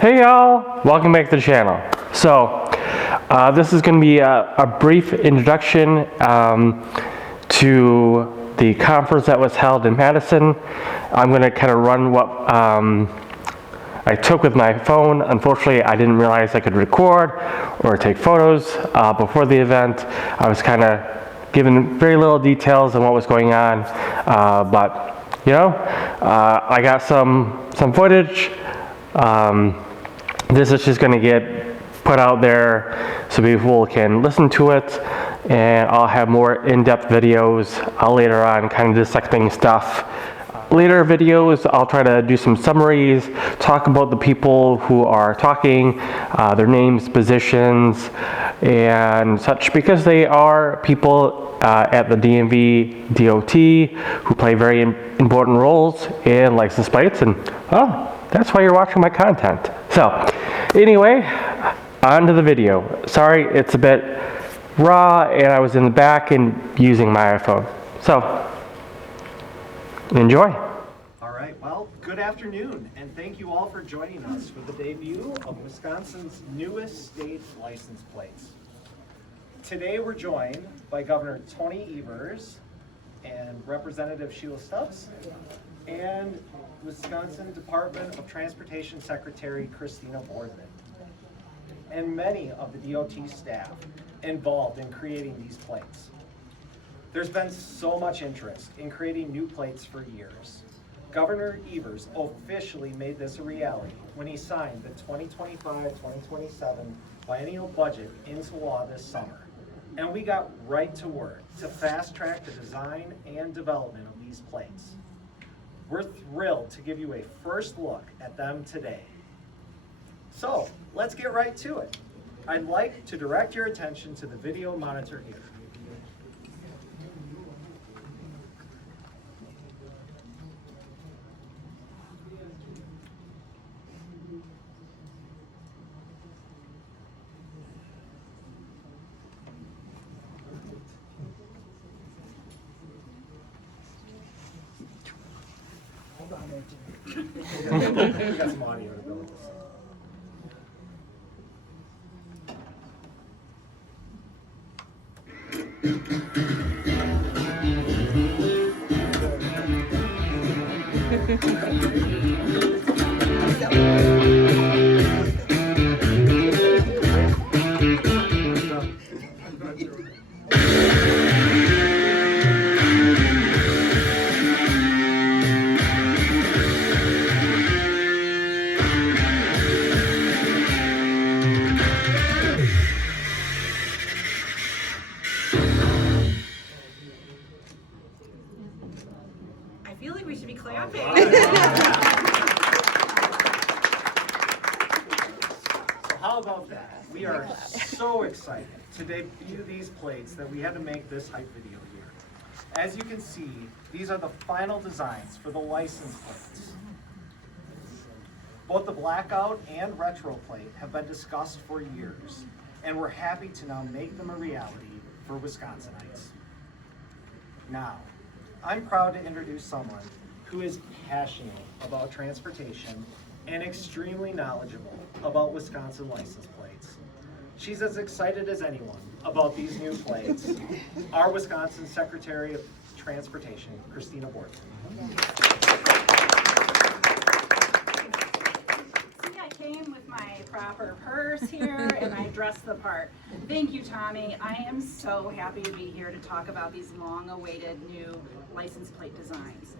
Hey y'all, welcome back to the channel. So this is going to be a brief introduction to the conference that was held in Madison. I'm going to kind of run what I took with my phone. Unfortunately, I didn't realize I could record or take photos before the event. I was kind of given very little details on what was going on, but you know, I got some footage. This is just going to get put out there so people can listen to it, and I'll have more in-depth videos later on, kind of dissecting stuff. Later videos, I'll try to do some summaries, talk about the people who are talking, their names, positions, and such, because they are people at the DMV DOT who play very important roles in license plates, and that's why you're watching my content. So anyway, on to the video. Sorry, it's a bit raw and I was in the back and using my iPhone. So enjoy. All right, well, good afternoon, and thank you all for joining us for the debut of Wisconsin's newest state license plates. Today we're joined by Governor Tony Evers and Representative Sheila Stubbs and Wisconsin Department of Transportation Secretary Kristina Boardman, and many of the DOT staff involved in creating these plates. There's been so much interest in creating new plates for years. Governor Evers officially made this a reality when he signed the 2025-2027 biennial budget into law this summer. And we got right to work to fast track the design and development of these plates. We're thrilled to give you a first look at them today. So let's get right to it. I'd like to direct your attention to the video monitor here. We got some audio to go with this. I feel like we should be clapping. How about that? We are so excited to debut these plates that we had to make this hype video here. As you can see, these are the final designs for the license plates. Both the Blackout and Retro plate have been discussed for years, and we're happy to now make them a reality for Wisconsinites. Now, I'm proud to introduce someone who is passionate about transportation and extremely knowledgeable about Wisconsin license plates. She's as excited as anyone about these new plates. Our Wisconsin Secretary of Transportation, Kristina Boardman. See, I came with my proper purse here and I dressed the part. Thank you, Tommy. I am so happy to be here to talk about these long-awaited new license plate designs.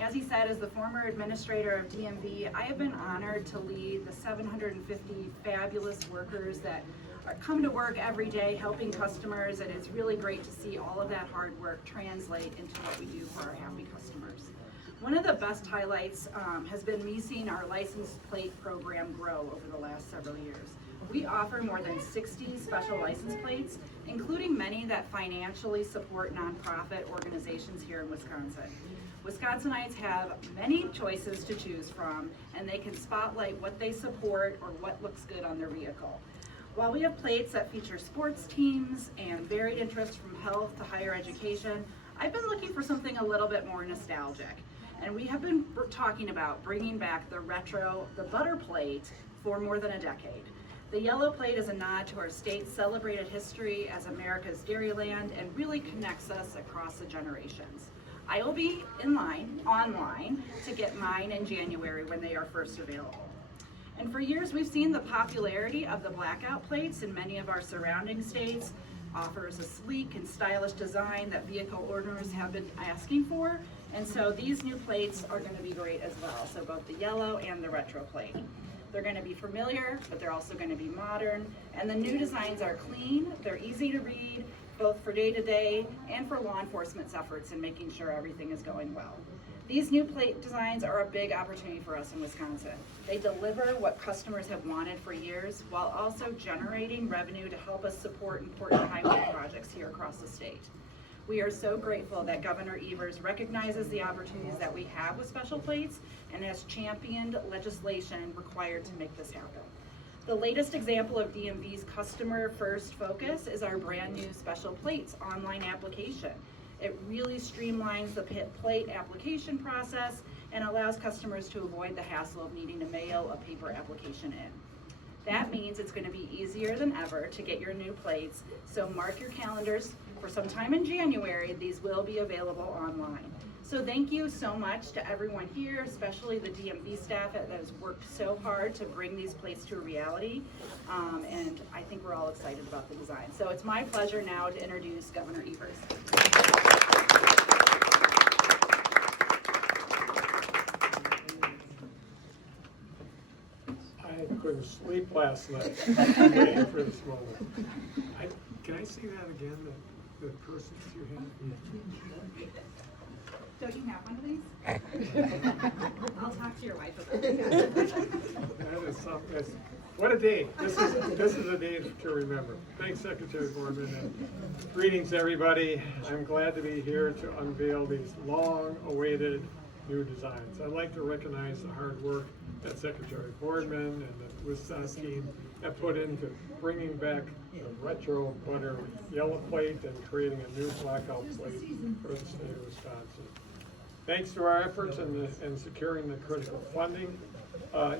As he said, as the former administrator of DMV, I have been honored to lead the 750 fabulous workers that come to work every day helping customers, and it's really great to see all of that hard work translate into what we do for our happy customers. One of the best highlights has been me seeing our license plate program grow over the last several years. We offer more than 60 special license plates, including many that financially support nonprofit organizations here in Wisconsin. Wisconsinites have many choices to choose from, and they can spotlight what they support or what looks good on their vehicle. While we have plates that feature sports teams and varied interests from health to higher education, I've been looking for something a little bit more nostalgic. And we have been talking about bringing back the retro, the butter plate for more than a decade. The yellow plate is a nod to our state's celebrated history as America's dairyland and really connects us across the generations. I will be online to get mine in January when they are first available. And for years, we've seen the popularity of the Blackout plates in many of our surrounding states. Offers a sleek and stylish design that vehicle owners have been asking for. And so these new plates are going to be great as well. So both the yellow and the retro plate. They're going to be familiar, but they're also going to be modern. And the new designs are clean, they're easy to read, both for day-to-day and for law enforcement's efforts in making sure everything is going well. These new plate designs are a big opportunity for us in Wisconsin. They deliver what customers have wanted for years while also generating revenue to help us support important highway projects here across the state. We are so grateful that Governor Evers recognizes the opportunities that we have with special plates and has championed legislation required to make this happen. The latest example of DMV's customer first focus is our brand new special plates online application. It really streamlines the plate application process and allows customers to avoid the hassle of needing to mail a paper application in. That means it's going to be easier than ever to get your new plates, so mark your calendars for sometime in January. These will be available online. So thank you so much to everyone here, especially the DMV staff that has worked so hard to bring these plates to a reality. And I think we're all excited about the design. So it's my pleasure now to introduce Governor Evers. I couldn't sleep last night waiting for this moment. Can I see that again, the persons you have? Don't you have one of these? I'll talk to your wife about it. That is something. What a day. This is a day to remember. Thanks, Secretary Boardman, and greetings, everybody. I'm glad to be here to unveil these long-awaited new designs. I'd like to recognize the hard work that Secretary Boardman and the Wisconsin team have put into bringing back the retro butter yellow plate and creating a new blackout plate for the state of Wisconsin. Thanks to our efforts in securing the critical funding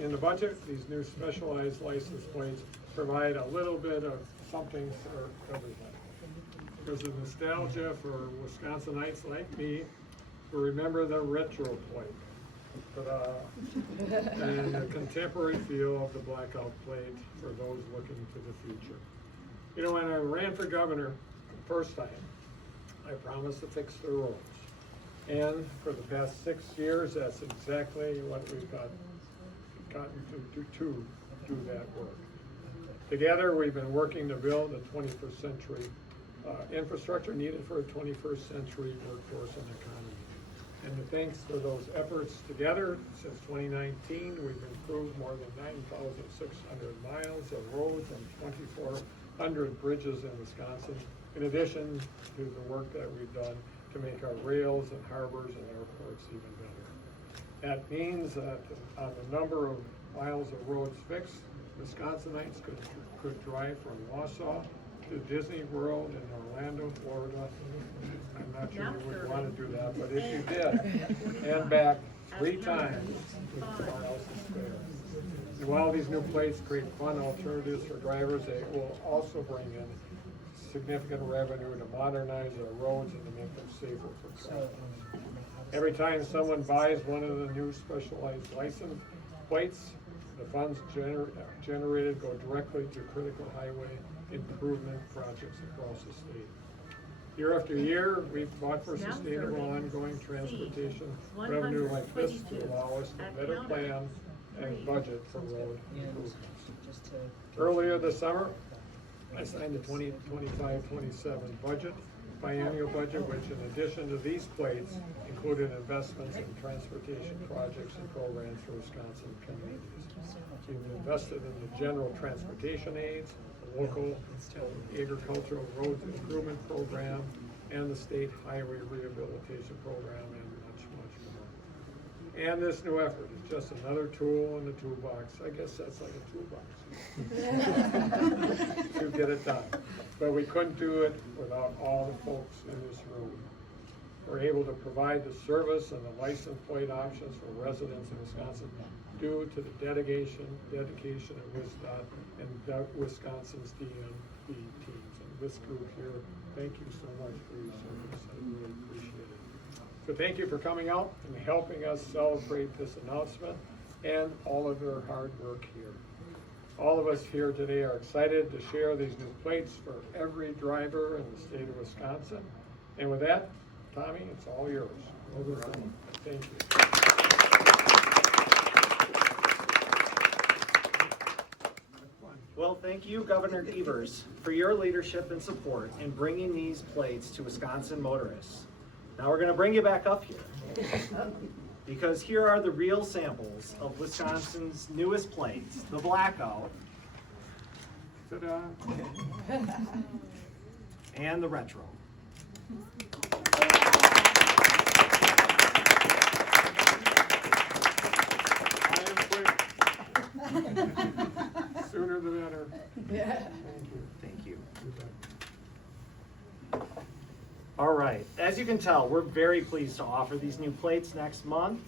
in the budget, these new specialized license plates provide a little bit of something for everybody. There's a nostalgia for Wisconsinites like me who remember the retro plate. And the contemporary feel of the blackout plate for those looking to the future. You know, when I ran for governor the first time, I promised to fix the roads. And for the past 6 years, that's exactly what we've gotten to do that work. Together, we've been working to build a 21st century infrastructure needed for a 21st century workforce and economy. And thanks to those efforts together, since 2019, we've improved more than 9,600 miles of roads and 2,400 bridges in Wisconsin, in addition to the work that we've done to make our rails and harbors and airports even better. That means that on the number of miles of roads fixed, Wisconsinites could drive from Wausau to Disney World in Orlando, Florida. I'm not sure you would want to do that, but if you did, and back 3 times with miles to spare. And while these new plates create fun alternatives for drivers, they will also bring in significant revenue to modernize our roads and to make them safer for travelers. Every time someone buys one of the new specialized license plates, the funds generated go directly to critical highway improvement projects across the state. Year after year, we've fought for sustainable ongoing transportation revenue like this to allow us to better plan and budget for road improvements. Earlier this summer, I signed the 2025-27 budget, biennial budget, which in addition to these plates, included investments in transportation projects and programs for Wisconsin communities. We've invested in the general transportation aids, the local agricultural road improvement program, and the state highway rehabilitation program, and much, much more. And this new effort is just another tool in the toolbox. I guess that's like a toolbox to get it done. But we couldn't do it without all the folks in this room. We're able to provide the service and the license plate options for residents in Wisconsin due to the dedication of Wisconsin's DMV teams. And this group here, thank you so much for your service. I really appreciate it. So thank you for coming out and helping us celebrate this announcement and all of your hard work here. All of us here today are excited to share these new plates for every driver in the state of Wisconsin. And with that, Tommy, it's all yours. Thank you. Well, thank you, Governor Evers, for your leadership and support in bringing these plates to Wisconsin motorists. Now we're going to bring you back up here, because here are the real samples of Wisconsin's newest plates, the Blackout Ta-da. and the Retro. I am quick. Sooner the better. Thank you. All right, as you can tell, we're very pleased to offer these new plates next month.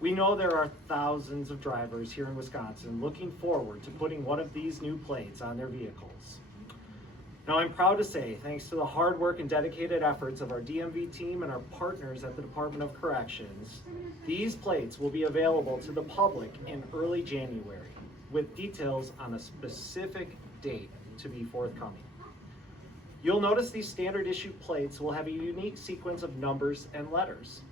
We know there are thousands of drivers here in Wisconsin looking forward to putting one of these new plates on their vehicles. Now, I'm proud to say, thanks to the hard work and dedicated efforts of our DMV team and our partners at the Department of Corrections, these plates will be available to the public in early January, with details on a specific date to be forthcoming. You'll notice these standard issue plates will have a unique sequence of numbers and letters.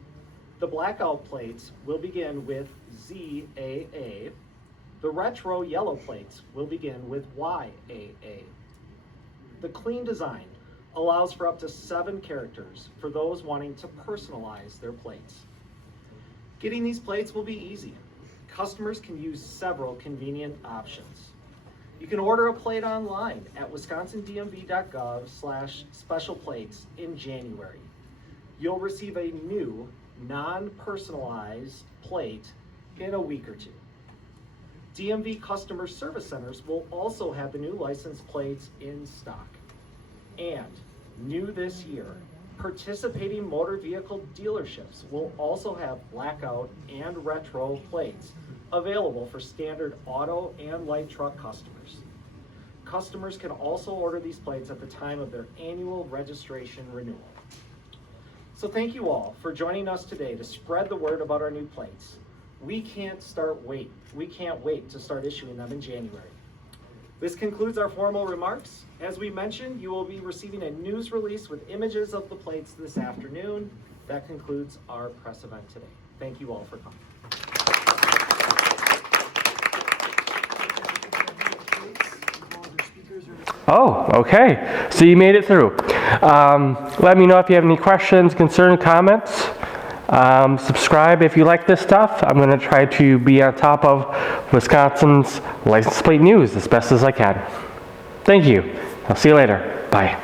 The Blackout plates will begin with ZAA. The Retro yellow plates will begin with YAA. The clean design allows for up to 7 characters for those wanting to personalize their plates. Getting these plates will be easy. Customers can use several convenient options. You can order a plate online at wisconsindmv.gov/special plates in January. You'll receive a new non-personalized plate in a week or two. DMV customer service centers will also have the new license plates in stock. And new this year, participating motor vehicle dealerships will also have Blackout and Retro plates available for standard auto and light truck customers. Customers can also order these plates at the time of their annual registration renewal. So thank you all for joining us today to spread the word about our new plates. We can't wait to start issuing them in January. This concludes our formal remarks. As we mentioned, you will be receiving a news release with images of the plates this afternoon. That concludes our press event today. Thank you all for coming. Oh, okay. So you made it through. Let me know if you have any questions, concerns, comments. Subscribe if you like this stuff. I'm going to try to be on top of Wisconsin's license plate news as best as I can. Thank you. I'll see you later. Bye.